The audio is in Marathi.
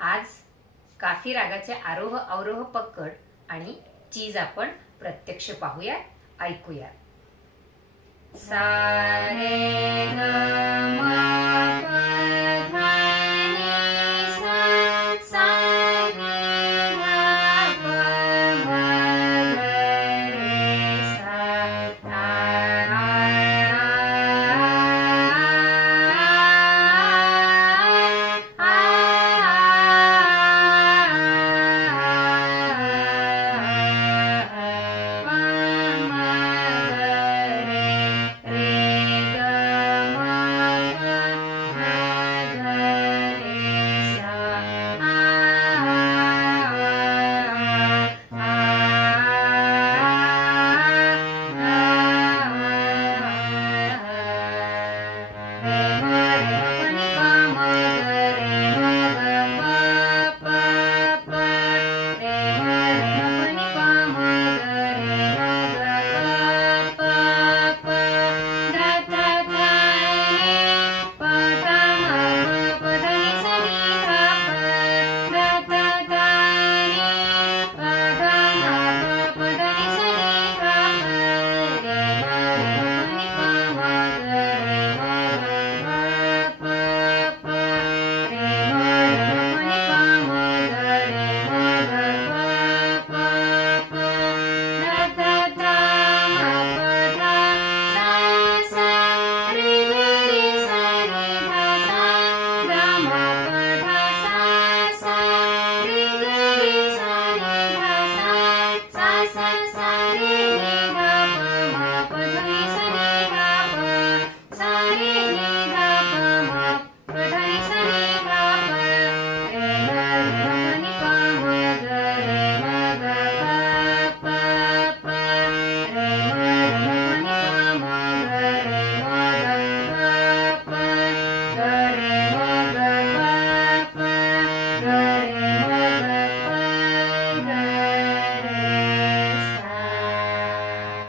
आज काफी रागाचे आरोह अवरोह पक्कड आणि चीज आपण प्रत्यक्ष पाहूया ऐकूया सारे